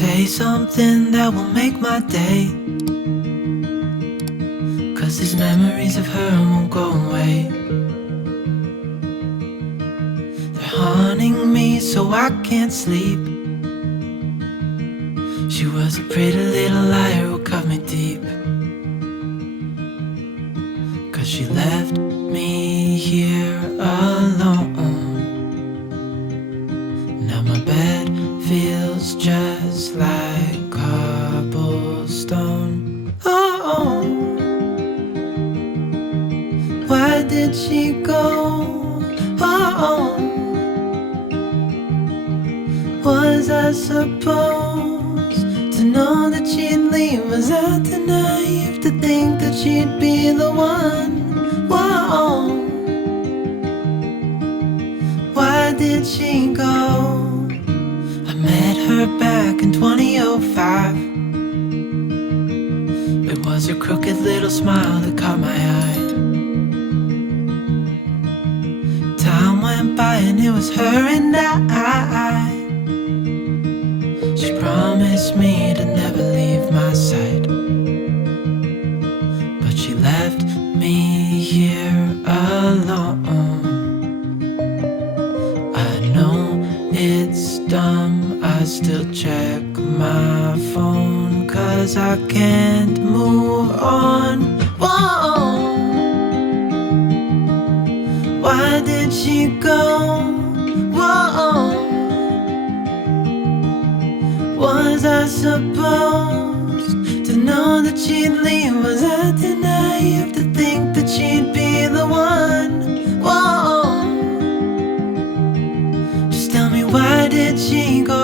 Say something that will make my day, 'cause these memories of her won't go away. They're haunting me so I can't sleep. She was a pretty little liar who cut me deep, 'cause she left me here alone. Now my bed feels just like cobblestone. Oh, why did she go? Oh, was I supposed to know that she'd leave? Was I too naive to think that she'd be the one? Whoa, why did she go? I met her back in 2005. It was her crooked little smile that caught my eye. Time went by and it was her and I. She promised me to never leave my side, but she left me here alone. I know it's dumb, I still check my phone, 'cause I can't move on. Whoa, why did she go? Whoa, was I supposed to know that she'd leave? Was I too naive to think that she'd be the one? Whoa, just tell me, why did she go?